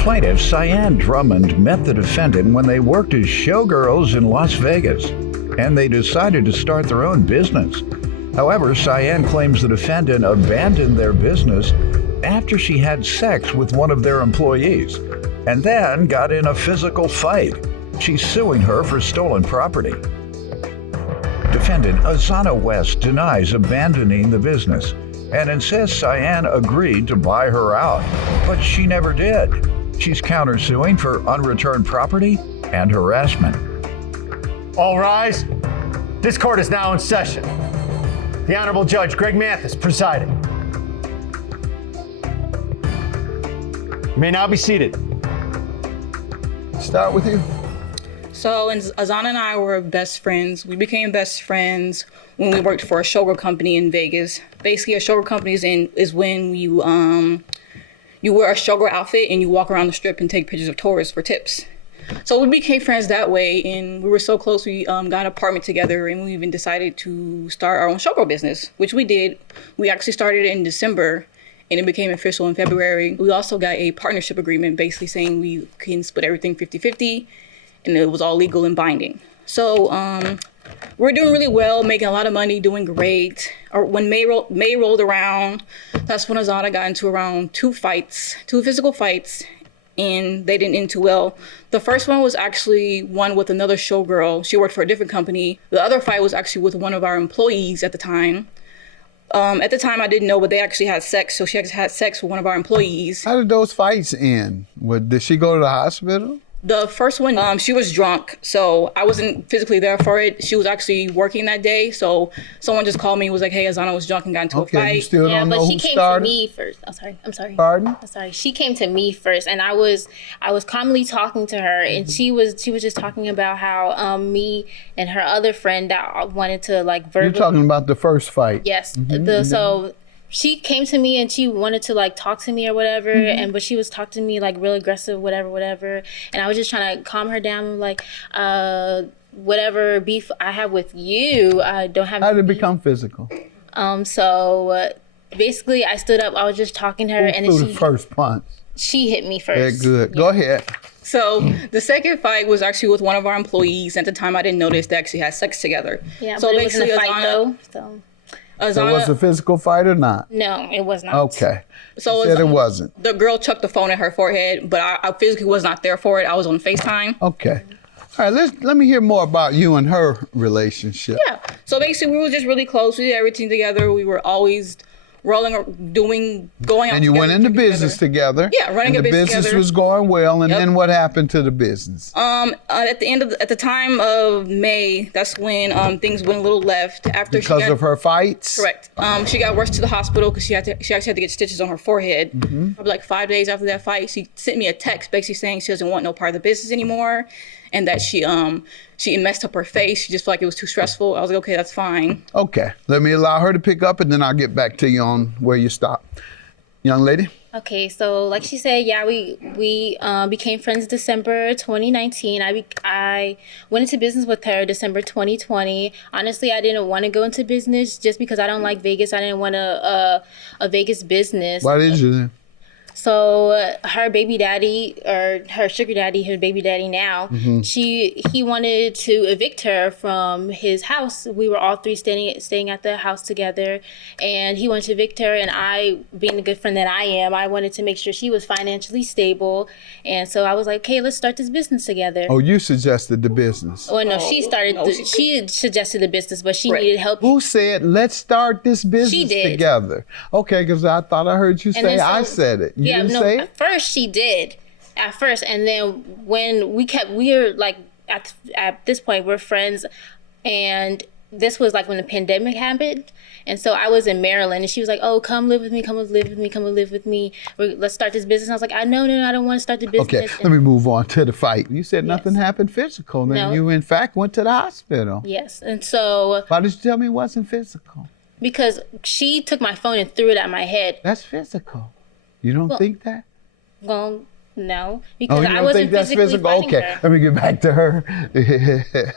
Plaintiff Cyan Drummond met the defendant when they worked as showgirls in Las Vegas, and they decided to start their own business. However, Cyan claims the defendant abandoned their business after she had sex with one of their employees, and then got in a physical fight. She's suing her for stolen property. Defendant Azana West denies abandoning the business and insists Cyan agreed to buy her out, but she never did. She's countersuing for unreturned property and harassment. All rise. This court is now in session. The Honorable Judge Greg Mathis presiding. You may now be seated. Start with you. So Azana and I were best friends. We became best friends when we worked for a showgirl company in Vegas. Basically, a showgirl company is when you wear a showgirl outfit and you walk around the strip and take pictures of tourists for tips. So we became friends that way, and we were so close. We got an apartment together, and we even decided to start our own showgirl business, which we did. We actually started it in December, and it became official in February. We also got a partnership agreement, basically saying we can split everything 50-50. And it was all legal and binding. So we're doing really well, making a lot of money, doing great. Or when May rolled around, that's when Azana got into around two physical fights, and they didn't end too well. The first one was actually one with another showgirl. She worked for a different company. The other fight was actually with one of our employees at the time. At the time, I didn't know, but they actually had sex. So she actually had sex with one of our employees. How did those fights end? Did she go to the hospital? The first one, she was drunk, so I wasn't physically there for it. She was actually working that day, so someone just called me and was like, hey, Azana was drunk and got into a fight. You still don't know but who she came started? to me first. I'm sorry. Pardon? I'm sorry. She came to me first, and I was calmly talking to her, and she was just talking about how me and her other friend that wanted to like verbally. You're talking about the first fight? Yes. So she came to me and she wanted to like talk to me or whatever, but she was talking to me like real aggressive, whatever. And I was just trying to calm her down, like, whatever beef I have with you, I don't have. How did it become physical? So basically, I stood up. I was just talking to her, and Who then threw the first punch? she hit me Very first. good. Go ahead. So the second fight was actually with one of our employees. At the time, I didn't notice they actually had sex together. Yeah, so but it wasn't a fight Azana- though. So So was it a physical fight or not? no, it was not. Okay. So You said it wasn't. The girl chucked the phone at her forehead, but I physically was not there for it. I was on FaceTime. Okay. All right, let me hear more about you and her relationship. Yeah. So basically, we were just really close. We did everything together. We were always going out. And you went into business together. Yeah, running a the business business together. was going well, and Yep. then what happened to the business? At the time of May, that's when things went a little left. After Because of her fights? Correct. She got rushed to the hospital because she actually had to get stitches on her forehead. Probably like 5 days after that fight, she sent me a text basically saying she doesn't want no part of the business anymore, and that she messed up her face. She just felt like it was too stressful. I was like, okay, that's fine. Okay, let me allow her to pick up, and then I'll get back to you on where you stop. Young lady? Okay, so like she said, yeah, we became friends December 2019. I went into business with her December 2020. Honestly, I didn't want to go into business just because I don't like Vegas. I didn't want a Vegas business. Why did you then? So her baby daddy, or her sugar daddy, her baby daddy now, he wanted to evict her from his house. We were all three staying at the house together, and he wanted to evict her. And I, being the good friend that I am, I wanted to make sure she was financially stable. And so I was like, okay, let's start this business together. Oh, you suggested the business. Well, no, she suggested the business, but she needed help. Who said, let's start this business She did. together? Okay, because I thought I heard you And say then I said it. You didn't say it? At first she did. At first, and then when we were like, at this point, we're friends, and this was like when the pandemic happened. And so I was in Maryland, and she was like, oh, come live with me, come live with me. Let's start this business. And I was like, no, I don't want to start the business. Okay, let me move on to the fight. You said nothing happened physical. Then No. you, in fact, went to the hospital. Yes, and so Why did you tell me it wasn't physical? because she took my phone and threw it at my head. That's physical. You don't think that? Well, No, Oh, because you I don't wasn't think that's physically physical? fighting Okay, her. let me get back to her.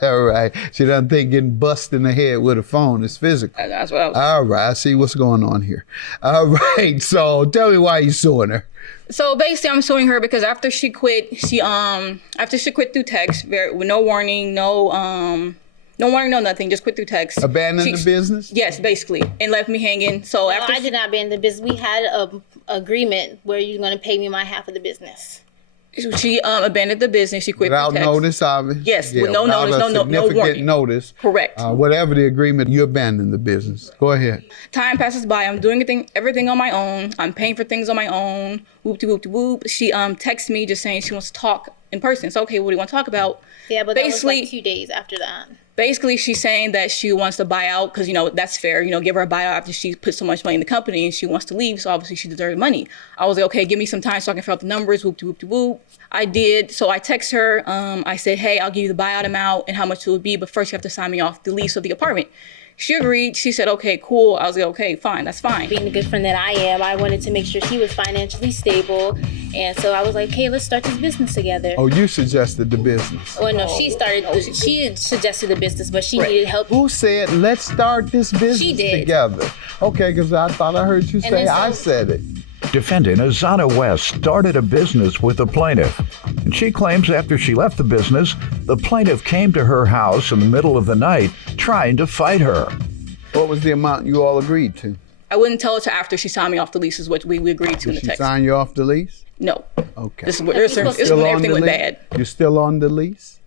All right. She doesn't think getting busted in the head with a phone is physical. That's what I was. All right, I see what's going on here. All right, so tell me why you suing her. So basically, I'm suing her because after she quit through text, with no warning, no warning, no nothing, just quit through text. Abandon the business? Yes, basically, and left me hanging. So No, after I did not abandon the business. We had a agreement where you're going to pay me my half of the business. she abandoned the business, she quit Without through text. notice, obviously? Yes, with no without notice, a no significant warning. notice. Correct. Whatever the agreement, you abandon the business. Go ahead. Time passes by. I'm doing everything on my own. I'm paying for things on my own. Whoop de whoop de whoop. She texts me just saying she wants to talk in person. So okay, what do you want to talk about? Yeah, but that was Basically- like 2 days after that. Basically, she's saying that she wants to buy out because, that's fair. Give her a buyout after she put so much money in the company and she wants to leave. So obviously she deserves money. I was like, okay, give me some time so I can fill out the numbers. Whoop, de whoop, de whoop. I did. So I text her. I said, hey, I'll give you the buyout amount and how much it would be. But first you have to sign me off the lease of the apartment. She agreed. She said, okay, cool. I was like, okay, fine. That's fine. Being the good friend that I am, I wanted to make sure she was financially stable. And so I was like, hey, let's start this business together. Oh, you suggested the business. Well, no, she suggested the business, but she Right. needed help. Who said, let's start this business She did. together? Okay, because I thought I heard you say then I so- said it. Defendant Azana West started a business with the plaintiff, and she claims after she left the business, the plaintiff came to her house in the middle of the night trying to fight her. What was the amount you all agreed to? I wouldn't tell her till after she signed me off the lease is what we agreed to in the She text. signed you off the lease? No. Okay. This is when Still on everything the went lease? bad. You're still on the lease?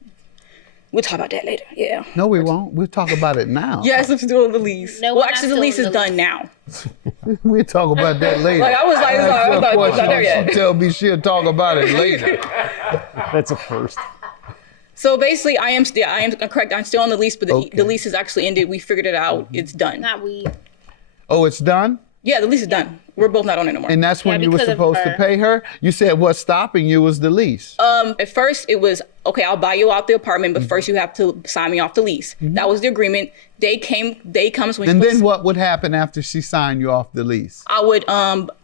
We'll talk about that later. Yeah. No, we won't. We'll talk about it now. Yes, I'm still on the lease. No, well, we're not actually, the still lease on is the done lease. now. We'll talk about that later. Like, I was like, Ask her I'm a not question. there yet. She tell me she'll talk about it later. That's a first. So basically, I am correct. I'm still on the lease, but Okay. the lease is actually ended. We figured it out. It's done. Not we. Oh, it's done? Yeah, the lease is done. We're both not on it anymore. And that's when Yeah, you were because of supposed to her. pay her? You said what's stopping you was the lease. At first, it was, okay, I'll buy you out the apartment, Mm-hmm. but first you have to sign me off the lease. That was the agreement. Day comes when And she then what would happen after she signed you off the lease? I would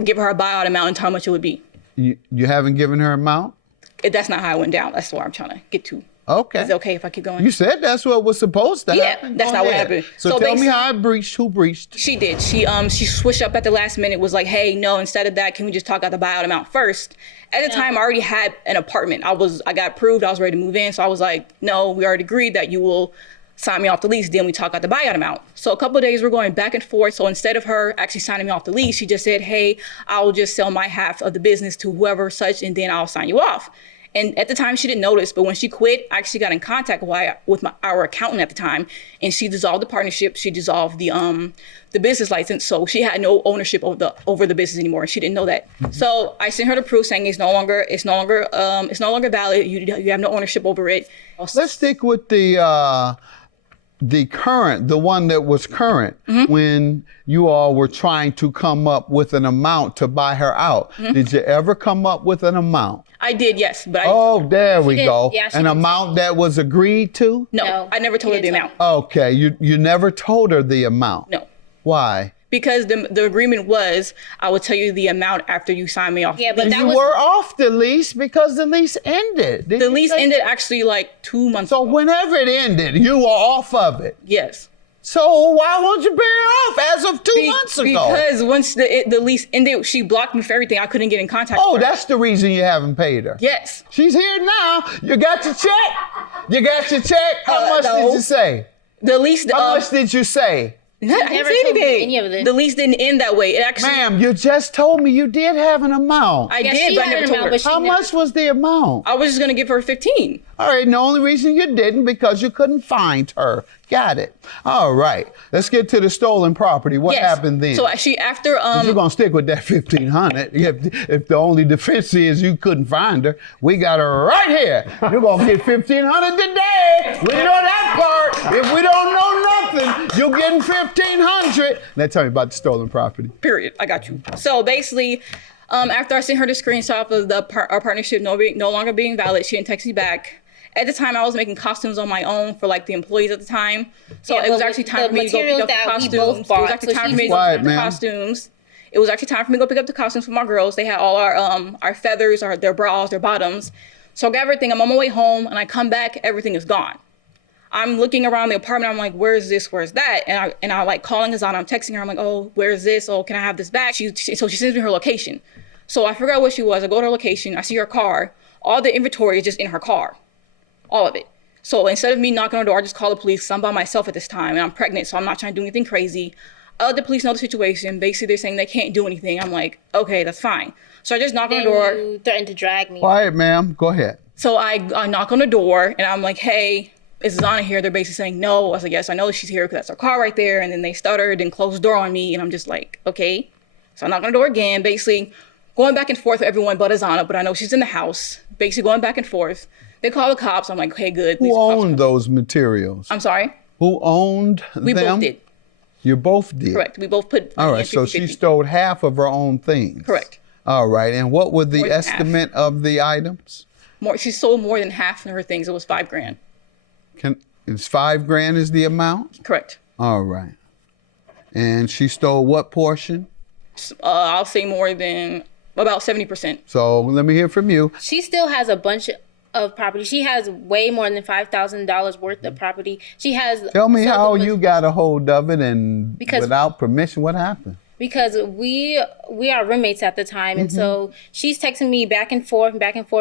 give her a buyout amount and tell her how much it would be. You haven't given her amount? That's not how it went down. That's what I'm trying to get to. Okay. Is it okay if I keep going? You said that's what was supposed to Yeah, happen. that's Go not what ahead. happened. So So tell me basically- how I breached. Who breached? She did. She switched up at the last minute, was like, hey, no, instead of that, can we just talk about the buyout amount first? At the time, I already had an apartment. I got approved. I was ready to move in. So I was like, no, we already agreed that you will sign me off the lease. Then we talk about the buyout amount. So a couple of days, we're going back and forth. So instead of her actually signing me off the lease, she just said, hey, I'll just sell my half of the business to whoever such, and then I'll sign you off. And at the time, she didn't notice, but when she quit, I actually got in contact with our accountant at the time, and she dissolved the partnership. She dissolved the business license, so she had no ownership over the business anymore. She didn't know that. So I sent her the proof saying it's no longer valid. You have no ownership over it. Let's stick with the one that was current when you all were trying to come up with an amount to buy her out. Did you ever come up with an amount? I did, yes, but Oh, there we did. go. Yeah, she An did. amount that was agreed to? no, I never told her the didn't amount. Okay, you never told her the amount. No. Why? Because the agreement was, I will tell you the amount after you sign me off. Yeah, but that You was were off the lease because the lease ended. Didn't the you lease say- ended actually like 2 months So ago. whenever it ended, you were off of it. Yes. So why won't you pay her off as of 2 months ago? Because once the lease ended, she blocked me for everything. I couldn't get in contact Oh, with her. that's the reason you haven't paid her. Yes. She's here now. You got your check? You got your check? How much no. did you say? The lease. How much did you say? I didn't never say told me anything. any of this. The lease didn't end that way. It actually. Ma'am, you just told me you did have an amount. I Yeah, did, she but I had never an told amount, her. but she How never- much was the amount? I was just gonna give her 15. All right, and the only reason you didn't because you couldn't find her. Got it. All right, let's get to the stolen property. What Yes. happened then? So she after You're gonna stick with that 1,500. If the only defense is you couldn't find her, we got her right here. You're gonna get 1,500 today. We know that part. If we don't know nothing, you're getting 1,500. Now tell me about the stolen property. period. I got you. So basically, after I sent her the screenshot of our partnership no longer being valid, she didn't text me back. At the time, I was making costumes on my own for like the employees at the time. So Yeah, it was but actually with time the for me to go pick materials up the that we costumes. both It was bought, actually so time for she's me to go quiet, pick up the ma'am. costumes. It was actually time for me to go pick up the costumes for my girls. They had all our feathers, their bras, their bottoms. So I got everything. I'm on my way home, and I come back, everything is gone. I'm looking around the apartment. I'm like, where's this? Where's that? And I like calling Azana. I'm texting her. I'm like, oh, where's this? Oh, can I have this back? So she sends me her location. So I forgot what she was. I go to her location. I see her car. All the inventory is just in her car. All of it. So instead of me knocking on the door, I just call the police. 'Cause I'm by myself at this time, and I'm pregnant, so I'm not trying to do anything crazy. I let the police know the situation. Basically, they're saying they can't do anything. I'm like, okay, that's fine. So I just knock on the door. You threatened to drag me. Quiet, ma'am. Go ahead. So I knock on the door, and I'm like, hey, is Zana here? They're basically saying no. I was like, yes, I know she's here because that's her car right there. And then they stuttered and closed the door on me. And I'm just like, okay. So I knock on the door again, basically going back and forth with everyone but Azana, but I know she's in the house, basically going back and forth. They call the cops. I'm like, okay, good. Who owned those materials? I'm sorry? Who owned them? We both did. You both did? Correct. We both put All right, so 50-50. she stole half of her own things. Correct. All right, and what was the More than estimate of the items? She sold more than half of her things. It was $5,000. It's $5,000 is the amount? Correct. All right. And she stole what portion? I'll say more than about 70%. So let me hear from you. She still has a bunch of property. She has way more than $5,000 worth of property. She has. Tell me how you got a hold of it and without permission, what happened? Because we are roommates at the time, and so she's texting me back and forth.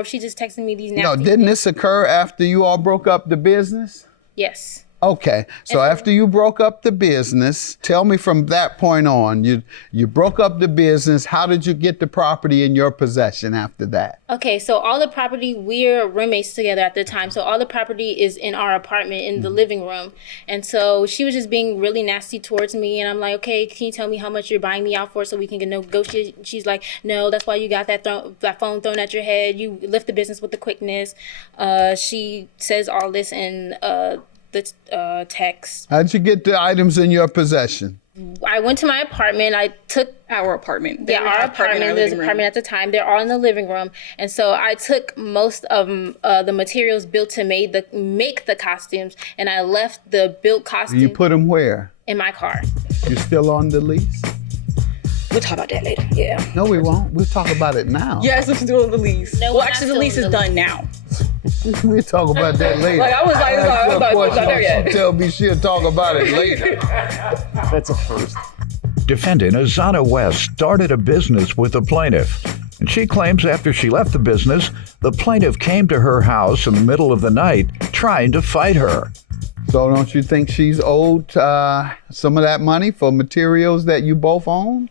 She's just texting me these nasty Didn't things. this occur after you all broke up the business? Yes. Okay, so after you broke up the business, tell me from that point on, you broke up the business, how did you get the property in your possession after that? Okay, so all the property, we're roommates together at the time, so all the property is in our apartment in the living room. And so she was just being really nasty towards me, and I'm like, okay, can you tell me how much you're buying me out for so we can negotiate? She's like, no, that's why you got that phone thrown at your head. You lift the business with the quickness. She says all this in the text. How'd you get the items in your possession? I went to my apartment. I took Our apartment. our apartment. There's an apartment at the time. They're all in the living room, and so I took most of the materials built to make the costumes, and I left the built costumes. You put them where? In my car. You still on the lease? We'll talk about that later. Yeah. No, we won't. We'll talk about it now. Yes, let's do the lease. No, Well, we're actually, not the lease is doing done now. We'll talk about that later. Like, I was like, asked her I'm a not question, there yet. she tell me she'll talk about it later. That's a first. Defendant Azana West started a business with the plaintiff, and she claims after she left the business, the plaintiff came to her house in the middle of the night trying to fight her. So don't you think she's owed some of that money for materials that you both owned?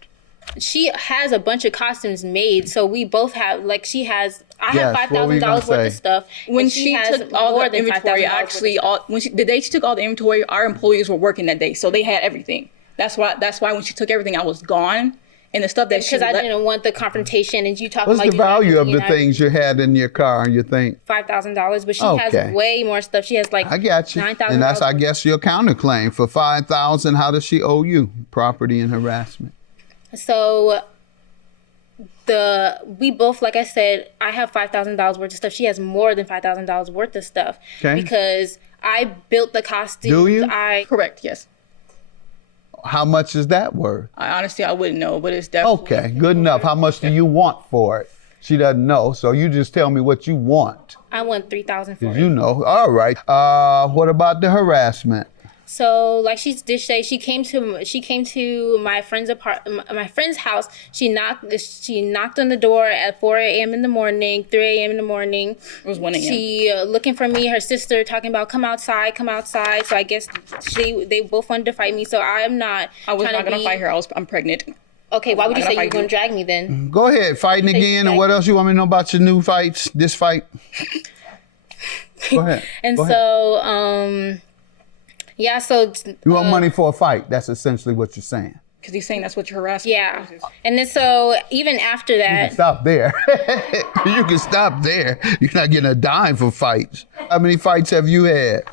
She has a bunch of costumes made, so we both have. Like I have Yes, what were you gonna $5,000 worth of say? stuff. When and she has took all more the than inventory, $5,000 worth of actually, stuff. the day she took all the inventory, our employees were working that day, so they had everything. That's why when she took everything, I was gone, and the stuff that she because I didn't want the confrontation and you talking What's like the value of the things you had in your car, you think? $5,000, but she Okay. has way more stuff. She has like I got you. $9,000. And that's, I guess, your counterclaim for $5,000. How does she owe you? Property and harassment. So we both, like I said, I have $5,000 worth of stuff. She has more than $5,000 worth of stuff. Okay. Because I built the costumes. Do you? Correct, yes. How much is that worth? I wouldn't know, but it's definitely. Okay, good enough. How much do you want for it? She doesn't know, so you just tell me what you want. I want $3,000 for it. You know. All right. What about the harassment? So, like she did say, she came to my friend's house. She knocked on the door at 4 a.m. in the morning, 3 a.m. in the morning. It was 1 a.m. She looking for me. Her sister talking about come outside. So I guess they both wanted to fight me. So I was not gonna fight her. I'm pregnant. Okay, why would you say you were fight gonna you. drag me then? Go ahead, fighting again. And what else you want me to know about your new fights? This fight? Go ahead. And Go ahead. so yeah, so You want money for a fight. That's essentially what you're saying. Because he's saying that's what your harassment yeah, is. and then so even after that, Stop there. You can stop there. You're not getting a dime for fights. How many fights have you had?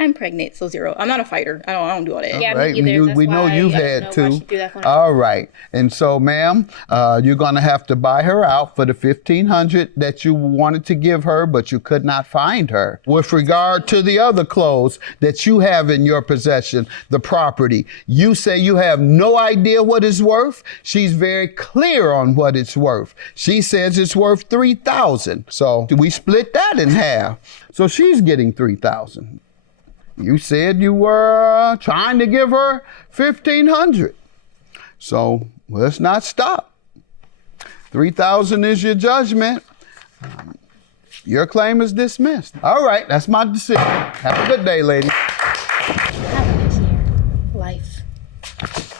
I'm pregnant, so 0. I'm not a fighter. I don't do all that. Yeah, Right. me either. We know you've had why two. she threw that phone. All right. And so, ma'am, you're going to have to buy her out for the $1,500 that you wanted to give her, but you could not find her. With regard to the other clothes that you have in your possession, the property, you say you have no idea what it's worth. She's very clear on what it's worth. She says it's worth $3,000. So we split that in half. So she's getting $3,000. You said you were trying to give her $1,500. So let's not stop. $3,000 is your judgment. Your claim is dismissed. All right, that's my decision. Have a good day, ladies. Have a good year. Life.